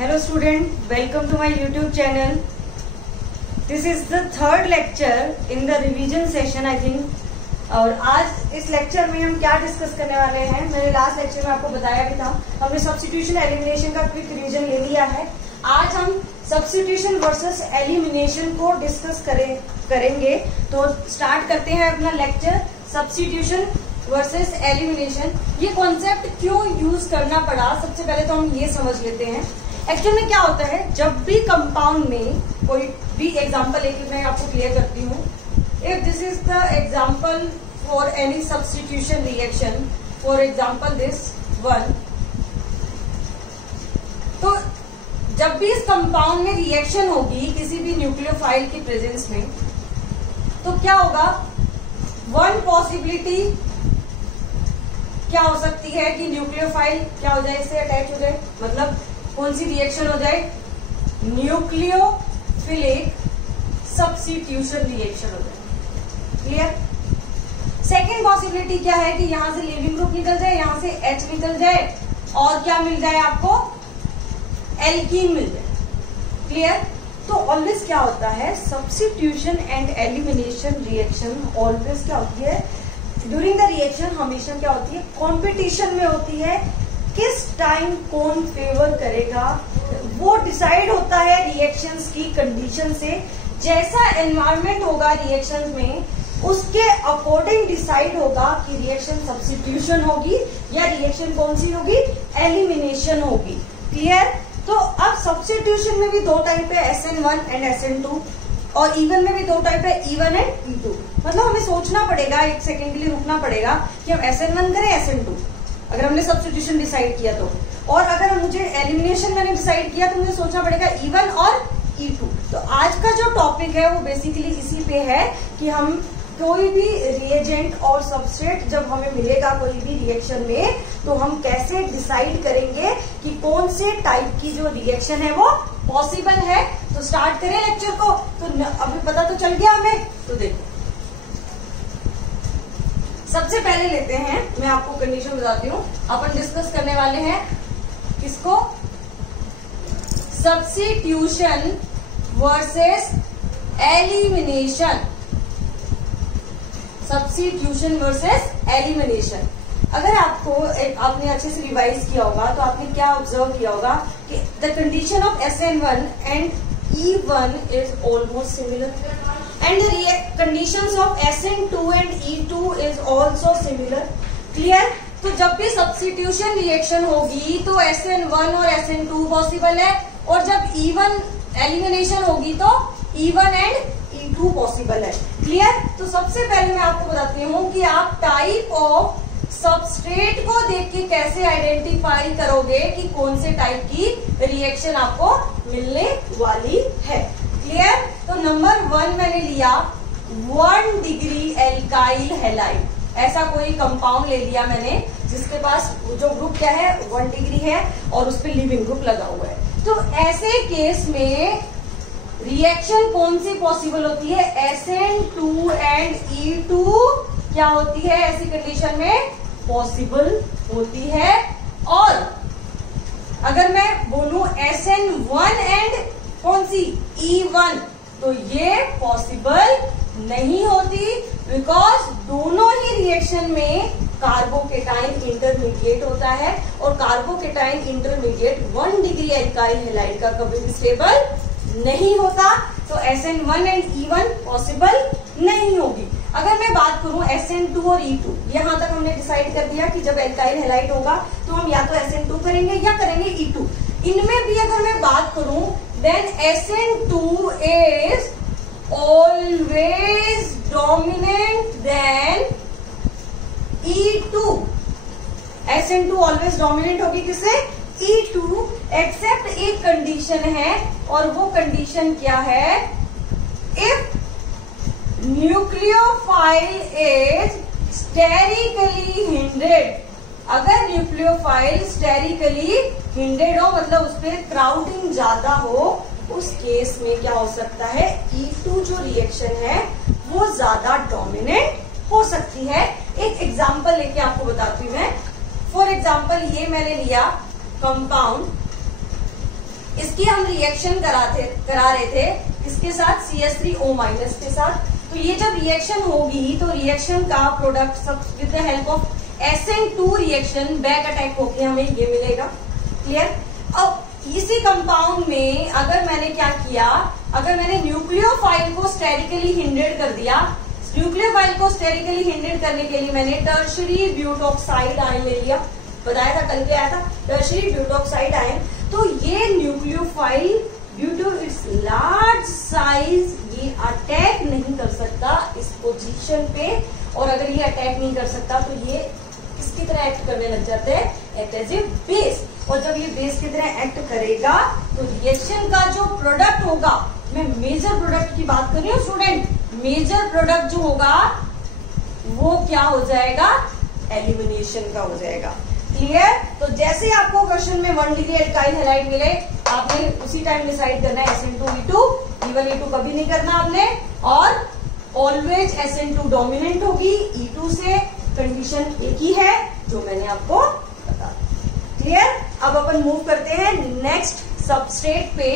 Hello student, welcome to my YouTube channel. This is the third lecture in the revision session I think. और आज इस lecture में हम क्या discuss करने वाले हैं, मैंने लास्ट लेक्चर में आपको बताया भी था, हमने सब्स्टिट्यूशन एलिमिनेशन का क्विक रिवीजन ले लिया है। आज हम सब्स्टिट्यूशन वर्सेस एलिमिनेशन को डिस्कस करेंगे। तो स्टार्ट करते हैं अपना लेक्चर, सब्स्टिट्यूशन वर्सेस एलिमिनेशन। ये कॉन्सेप्ट क्यों यूज करना पड़ा, सबसे पहले तो हम ये समझ लेते हैं। एक्चुअल में क्या होता है, जब भी कंपाउंड में कोई भी एग्जांपल लेके मैं आपको क्लियर करती हूँ। If this is the example for any substitution reaction, for example this one, तो जब भी इस कंपाउंड में रिएक्शन होगी किसी भी न्यूक्लियोफाइल की प्रेजेंस में, तो क्या होगा, वन पॉसिबिलिटी क्या हो सकती है कि न्यूक्लियोफाइल क्या हो जाए, इससे अटैच हो जाए, मतलब कौन सी रिएक्शन हो जाए, न्यूक्लियोफिलिक सब्स्टिट्यूशन रिएक्शन हो जाए। क्लियर। सेकेंड पॉसिबिलिटी क्या है कि यहां से लीविंग ग्रुप निकल जाए, यहां से H निकल जाए और क्या मिल जाए आपको, एल्कीन मिल जाए। क्लियर। तो ऑलवेज क्या होता है, substitution and elimination reaction always क्या होती है, ड्यूरिंग द रिएक्शन हमेशा क्या होती है, कॉम्पिटिशन में होती है। किस टाइम कौन फेवर करेगा वो डिसाइड होता है रिएक्शंस की कंडीशन से। जैसा एनवायरमेंट होगा रिएक्शन में, उसके अकॉर्डिंग डिसाइड होगा कि रिएक्शन सब्स्टिट्यूशन होगी या रिएक्शन कौन सी होगी, एलिमिनेशन होगी। क्लियर। तो अब सब्स्टिट्यूशन में भी दो टाइप है, SN1 एंड SN2, और इवन में भी दो टाइप है, E1 एंड E2। मतलब हमें सोचना पड़ेगा, एक सेकेंड के लिए रुकना पड़ेगा कि हम SN1 करें SN2, अगर हमने सब्स्टिट्यूशन डिसाइड किया तो, और अगर मुझे एलिमिनेशन मैंने डिसाइड किया तो मुझे सोचना पड़ेगा E1 और E2। तो आज का जो टॉपिक है वो बेसिकली इसी पे है कि हम कोई भी रिएजेंट और सबस्ट्रेट जब हमें मिलेगा कोई भी रिएक्शन में, तो हम कैसे डिसाइड करेंगे कि कौन से टाइप की जो रिएक्शन है वो पॉसिबल है। तो स्टार्ट करें लेक्चर को। तो अभी पता तो चल गया हमें। तो देखो, सबसे पहले लेते हैं, मैं आपको कंडीशन बताती हूँ। अपन डिस्कस करने वाले हैं किसको, substitution versus elimination. Substitution versus elimination. अगर आपने अच्छे से रिवाइज किया होगा तो आपने क्या ऑब्जर्व किया होगा कि the condition of SN1 and E1 is almost similar and the conditions of SN2 and E2 is also similar. Clear. तो जब भी सब्स्टिट्यूशन रिएक्शन होगी तो SN1 और SN2 पॉसिबल है, और जब E1 एलिमिनेशन होगी तो E1 एंड E2 पॉसिबल है। क्लियर। तो सबसे पहले मैं आपको बताती हूँ कि आप टाइप ऑफ सबस्ट्रेट को देख के कैसे आइडेंटिफाई करोगे कि कौन से टाइप की रिएक्शन आपको मिलने वाली है। क्लियर। तो नंबर 1 मैंने लिया 1 डिग्री एल्काइल हैलाइड। ऐसा कोई कंपाउंड ले लिया मैंने जिसके पास जो ग्रुप क्या है 1 डिग्री है और उस पर लिविंग ग्रुप लगा हुआ है। तो ऐसे केस में रिएक्शन कौन सी पॉसिबल होती है, SN2 एंड E2 क्या होती है ऐसी कंडीशन में, पॉसिबल होती है। और अगर मैं बोलूं SN1 एंड कौन सी, E1, तो ये पॉसिबल नहीं होती, बिकॉज दोनों ही रिएक्शन में कार्बोकेटाइन इंटरमीडिएट होता है, और carbocation intermediate 1 degree alkyl halide का कभी भी स्टेबल नहीं होता। तो SN1 एंड E1 पॉसिबल नहीं होगी। अगर मैं बात करूं SN2 और E2, यहां तक हमने डिसाइड कर दिया कि जब एल्काइल हैलाइड होगा तो हम या तो SN2 करेंगे या करेंगे E2। इनमें भी अगर मैं बात करूं, then SN2 is always dominant then E2। SN2 always dominant होगी किससे, E2, एक्सेप्ट एक कंडीशन है, और वो कंडीशन क्या है, इफ न्यूक्लियोफाइल इज स्टेरिकली हिंडेड। अगर न्यूक्लियोफाइल स्टेरिकली हिंडेड हो, मतलब उस पर क्राउडिंग ज्यादा हो, उस केस में क्या हो सकता है, E2 जो रिएक्शन है वो ज्यादा डोमिनेंट हो सकती है। एक एग्जांपल लेके आपको बताती हूँ मैं। फॉर एग्जांपल ये मैंने लिया कंपाउंड इसकी हम रिएक्शन करा रहे थे इसके साथ CH3O- के साथ। तो ये जब रिएक्शन होगी तो रिएक्शन का प्रोडक्ट सब with the help of SN2 reaction back attack होके हमें ये मिलेगा। क्लियर। अब इसी कंपाउंड में अगर मैंने क्या किया, अगर मैंने न्यूक्लियोफाइल को स्टेरिकली हिंडेड कर दिया, न्यूक्लियोफाइल को स्टेरिकली हिंडेड करने के लिए मैंने टर्शरी ब्यूटॉक्साइड आयन ले लिया, बताया था कल के आया था टर्शरी ब्यूटॉक्साइड आयन। तो ये nucleophile due to its large size ये अटैक नहीं कर सकता इस पोजीशन पे, और अगर ये अटैक नहीं कर सकता तो ये किसकी तरह एक्ट करने लग जाते हैं, एक्ट एज ए बेस। और जब ये बेस की तरह एक्ट करेगा तो रिएक्शन का जो प्रोडक्ट होगा, मैं मेजर प्रोडक्ट की बात कर रही हूँ स्टूडेंट, मेजर प्रोडक्ट जो होगा वो क्या हो जाएगा, एलिमिनेशन का हो जाएगा। क्लियर। तो जैसे आपको क्वेश्चन में 1 डिग्री एल्काइल हैलाइड मिले, आपने उसी टाइम डिसाइड करना है SN2E2, E1 E2 कभी नहीं करना आपने, और ऑलवेज SN2 डोमिनेंट होगी E2 से, कंडीशन एक ही है जो मैंने आपको बता दी। क्लियर। अब अपन मूव करते हैं नेक्स्ट सबस्ट्रेट पे,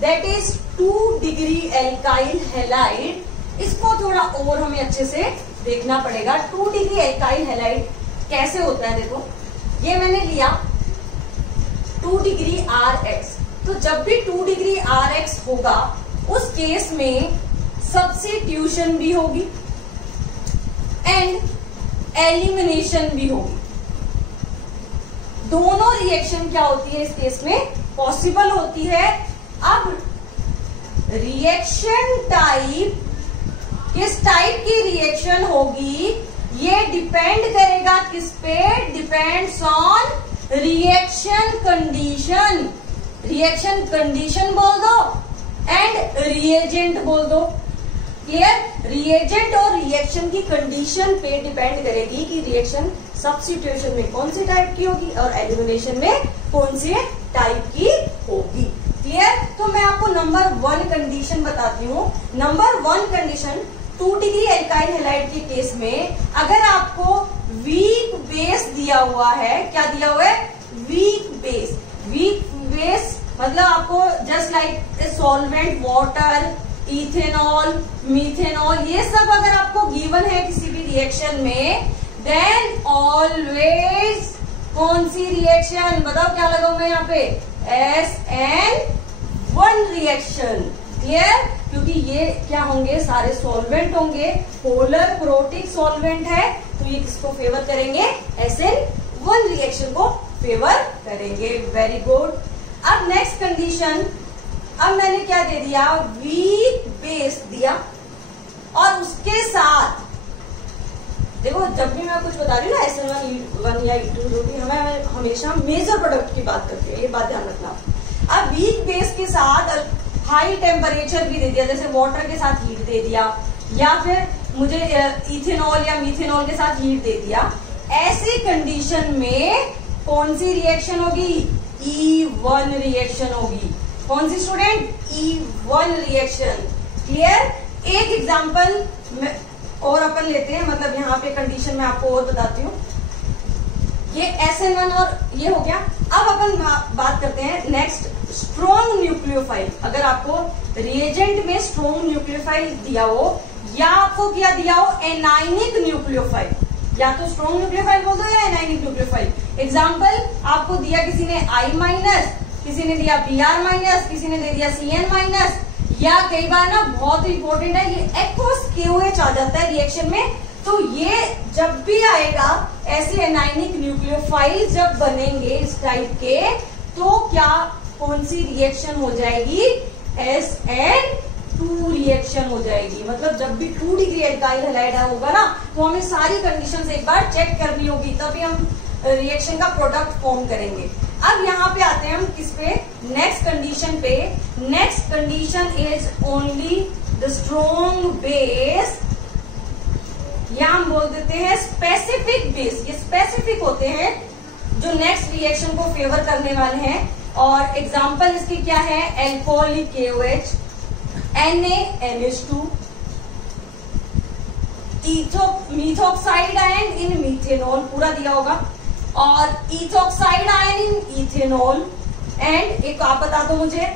that is 2 degree alkyl halide. इसको थोड़ा और हमें अच्छे से देखना पड़ेगा। 2 डिग्री एल्काइल हैलाइड कैसे होता है, देखो ये मैंने लिया 2 डिग्री RX, तो जब भी 2 डिग्री RX होगा उस केस में सब्स्टिट्यूशन भी होगी एंड एलिमिनेशन भी होगी। दोनों रिएक्शन क्या होती है इस केस में, पॉसिबल होती है। अब रिएक्शन टाइप, किस टाइप की रिएक्शन होगी ये डिपेंड करेगा किस पे, depends on reaction condition. Reaction condition बोल दो एंड रिएजेंट बोल दो। क्लियर। रिएजेंट और रिएक्शन की कंडीशन पे डिपेंड करेगी कि रिएक्शन सब्स्टिट्यूशन में कौन सी टाइप की होगी और एलिमिनेशन में कौन सी टाइप की होगी। क्लियर। तो मैं आपको नंबर 1 कंडीशन बताती हूँ। Number 1 condition 2 degree alkyl halide के केस में अगर आपको वीक बेस दिया हुआ है, क्या दिया हुआ है, वीक बेस। वीक बेस मतलब आपको just like solvent, water, ethanol, methanol, ये सब अगर आपको गिवन है किसी भी रिएक्शन में, देन ऑलवेज कौन सी रिएक्शन, बताओ क्या लगाऊंगा यहाँ पे, SN1 रिएक्शन। क्लियर। क्योंकि ये क्या होंगे, सारे सॉल्वेंट होंगे, पोलर प्रोटिक सॉल्वेंट है, तो ये किसको फेवर करेंगे, SN1 रिएक्शन को फेवर करेंगे। Very good. अब नेक्स्ट कंडीशन, अब मैंने क्या दे दिया, वीक बेस दिया, और उसके साथ देखो जब भी मैं कुछ बता रही हूँ ना SN1 या E2 जो भी, हमें हमेशा मेजर प्रोडक्ट की बात करते हैं, ये बात ध्यान रखना। अब वीक बेस के साथ हाई टेम्परेचर भी दे दिया, जैसे वाटर के साथ हीट दे दिया, या फिर मुझे इथेनॉल या मीथेनॉल के साथ हीट दे दिया। ऐसी कंडीशन में कौन सी रिएक्शन होगी, E1 रिएक्शन होगी। कौन सी स्टूडेंट, E1 रिएक्शन। क्लियर। एक एग्जांपल और अपन लेते हैं, मतलब यहाँ पे कंडीशन में आपको और बताती हूँ। ये SN1 और ये हो गया। अब अपन बात करते हैं नेक्स्ट, स्ट्रॉन्ग न्यूक्लियोफाइल। अगर आपको रिएजेंट में स्ट्रॉन्ग न्यूक्लियोफाइल दिया हो, या आपको क्या दिया हो, एनाइनिक न्यूक्लियोफाइल, या तो स्ट्रॉन्ग न्यूक्लियोफाइल बोल दो या एनाइनिक न्यूक्लियोफाइल। एग्जाम्पल आपको दिया किसी ने I-, किसी ने दिया Br-, किसी ने दे दिया Cn-, या कई बार ना बहुत इंपॉर्टेंट है ये एक्वस KOH आ जाता है रिएक्शन में। तो ये जब भी आएगा, ऐसे एनाइनिक न्यूक्लियोफाइल जब बनेंगे इस टाइप के, तो क्या कौन सी रिएक्शन हो जाएगी, SN2 रिएक्शन हो जाएगी। मतलब जब भी 2 डिग्री एल्काइल हैलाइड होगा ना, तो हमें सारी कंडीशंस एक बार चेक करनी होगी, तभी हम रिएक्शन का प्रोडक्ट फॉर्म करेंगे। अब यहाँ पे आते हैं हम किस पे, नेक्स्ट कंडीशन पे। Next condition is only the strong base, या हम बोल देते हैं स्पेसिफिक बेस। ये स्पेसिफिक होते हैं जो नेक्स्ट रिएक्शन को फेवर करने वाले हैं। और एग्जाम्पल इसकी क्या है, alcoholic KOH, NaNH2, methoxide ion इन मीथेनॉल, पूरा दिया होगा, और ethoxide ion in ethanol, and एक आप बता दो मुझे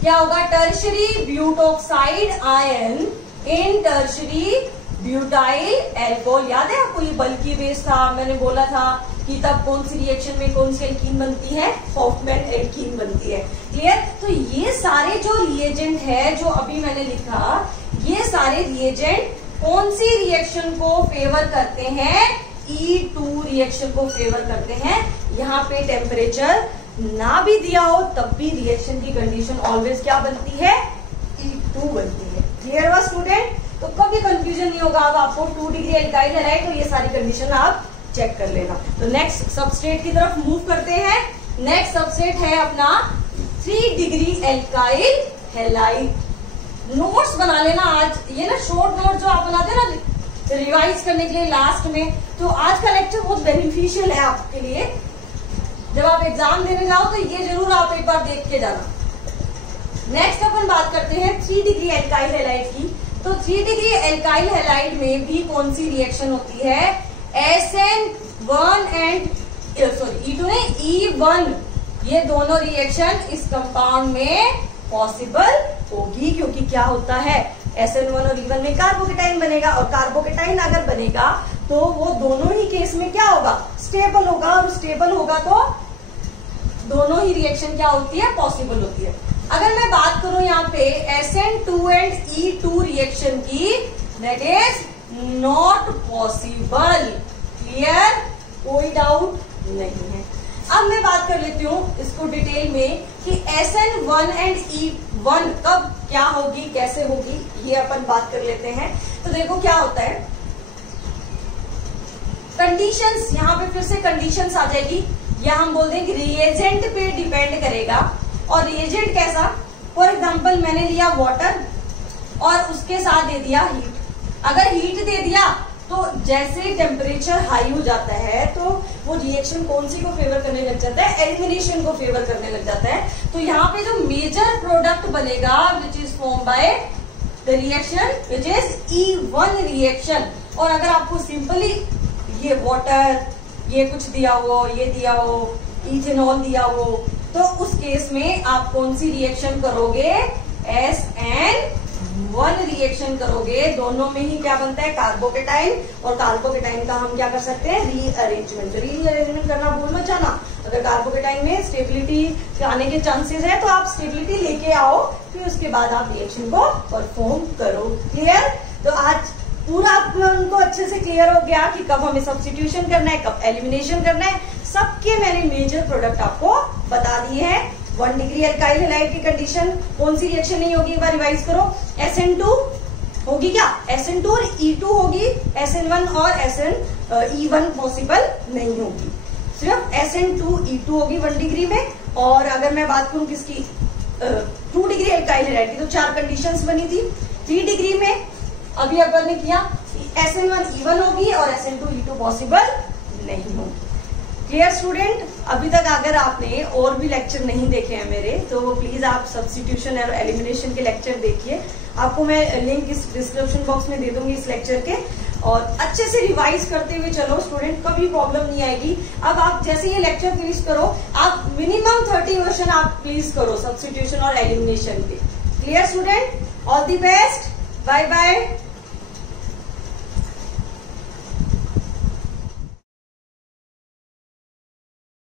क्या होगा, टर्शरी ब्यूटोक्साइड आयन इन टर्शरी ब्यूटाइल एल्कोहल। याद है आपको, ये बल्कि बेस था, मैंने बोला था कि तब कौन सी रिएक्शन में कौन सी एल्कीन बनती है, हॉफमैन एल्कीन बनती है। क्लियर? तो ये सारे जो रिएजेंट है जो अभी मैंने लिखा, ये सारे रिएजेंट कौन सी रिएक्शन को फेवर करते हैं, E2 रिएक्शन को फेवर करते हैं। यहाँ पे टेम्परेचर ना भी दिया हो तब भी रिएक्शन की कंडीशन ऑलवेज क्या बनती है, E2 बनती है। क्लियर हुआ स्टूडेंट? तो कभी कंफ्यूजन नहीं होगा। अब आपको 2 डिग्री एल्काइल हैलाइड, तो ये सारी कंडीशन आप चेक कर लेना। तो नेक्स्ट सबस्ट्रेट की तरफ मूव करते हैं। नेक्स्ट सबस्ट्रेट है अपना 3 डिग्री एल्काइल हैलाइड। नोट्स बना लेना आज, ये ना शॉर्ट नोट जो आप बनाते हैं ना रिवाइज करने के लिए लास्ट में, तो आज का लेक्चर बहुत बेनिफिशियल है आपके लिए। जब आप एग्जाम देने जाओ तो ये जरूर आप एक बार देख के जाना। नेक्स्ट अपन बात करते हैं 3 डिग्री एल्काइल हैलाइड की। तो 3 डिग्री एल्काइल हैलाइड में भी कौन सी रिएक्शन होती है, SN1 एंड सॉरी E2 नहीं E1, ये दोनों रिएक्शन इस कंपाउंड में पॉसिबल होगी, क्योंकि क्या होता है SN1 और E1 में कार्बोकेटाइन बनेगा, और कार्बोकेटाइन अगर बनेगा तो वो दोनों ही केस में क्या होगा, स्टेबल होगा, और स्टेबल होगा तो दोनों ही रिएक्शन क्या होती है, पॉसिबल होती है। अगर मैं बात करूं यहाँ पे SN2 एंड E2 रिएक्शन की, that is not possible. Clear? कोई डाउट नहीं है। अब मैं बात कर लेती हूँ इसको डिटेल में कि SN1 एंड E1 कब क्या होगी, कैसे होगी, ये अपन बात कर लेते हैं। तो देखो क्या होता है, कंडीशंस, यहाँ पे फिर से कंडीशंस आ जाएगी, या हम बोल दें कि रिएजेंट पे डिपेंड करेगा। और रिएजेंट कैसा, फॉर एग्जांपल मैंने लिया वाटर और उसके साथ दे दिया हीट। अगर हीट दे दिया तो जैसे टेम्परेचर हाई हो जाता है तो वो रिएक्शन कौन सी को फेवर करने लग जाता है, एलिमिनेशन को फेवर करने लग जाता है। तो यहाँ पे जो मेजर प्रोडक्ट बनेगा which is form by the reaction which is E1 reaction. और अगर आपको सिंपली ये वाटर, ये कुछ दिया हो, ये दिया हो, इथेनॉल दिया हो, तो उस केस में आप कौन सी रिएक्शन करोगे, SN1 रिएक्शन करोगे। दोनों में ही क्या बनता है, कार्बोकेटाइन, और कार्बोकेटाइन का हम क्या कर सकते हैं, रीअरेंजमेंट। रीअरेंजमेंट करना भूल मत जाना। अगर कार्बोकेटाइन में स्टेबिलिटी आने के चांसेस है तो आप स्टेबिलिटी लेके आओ, फिर उसके बाद आप रिएक्शन को परफॉर्म करो। क्लियर? तो आज पूरा उनको अच्छे से क्लियर हो गया कि कब हमें सब्स्टिट्यूशन करना है, कब एलिमिनेशन करना है। सबके मैंने मेजर प्रोडक्ट आपको बता दिए हैं। 1 डिग्री एल्काइल हैलाइड की कंडीशन कौन सी रिएक्शन नहीं होगी, एक बार रिवाइज करो। SN2 होगी क्या, SN2 और E2 होगी, SN1 और E1 पॉसिबल नहीं होगी। सिर्फ SN2 E2 होगी 1 डिग्री में। और अगर मैं बात करूं किसकी, 2 डिग्री एल्काइल हैलाइड की, तो 4 कंडीशंस बनी थी। 3 डिग्री में अभी अपन ने किया SN1 E1 होगी और SN2 E2 पॉसिबल नहीं होगी। Clear student? अभी तक अगर आपने और भी लेक्चर नहीं देखे हैं मेरे, तो प्लीज आप सब्स्टिट्यूशन और एलिमिनेशन के लेक्चर देखिए। आपको मैं लिंक इस डिस्क्रिप्शन बॉक्स में दे दूंगी इस लेक्चर के, और अच्छे से रिवाइज करते हुए चलो स्टूडेंट, कभी प्रॉब्लम नहीं आएगी। अब आप जैसे ये लेक्चर फिनिश करो, आप मिनिमम 30 क्वेश्चन आप प्लीज करो सब्स्टिट्यूशन और एलिमिनेशन के। Clear student? All the best, bye bye.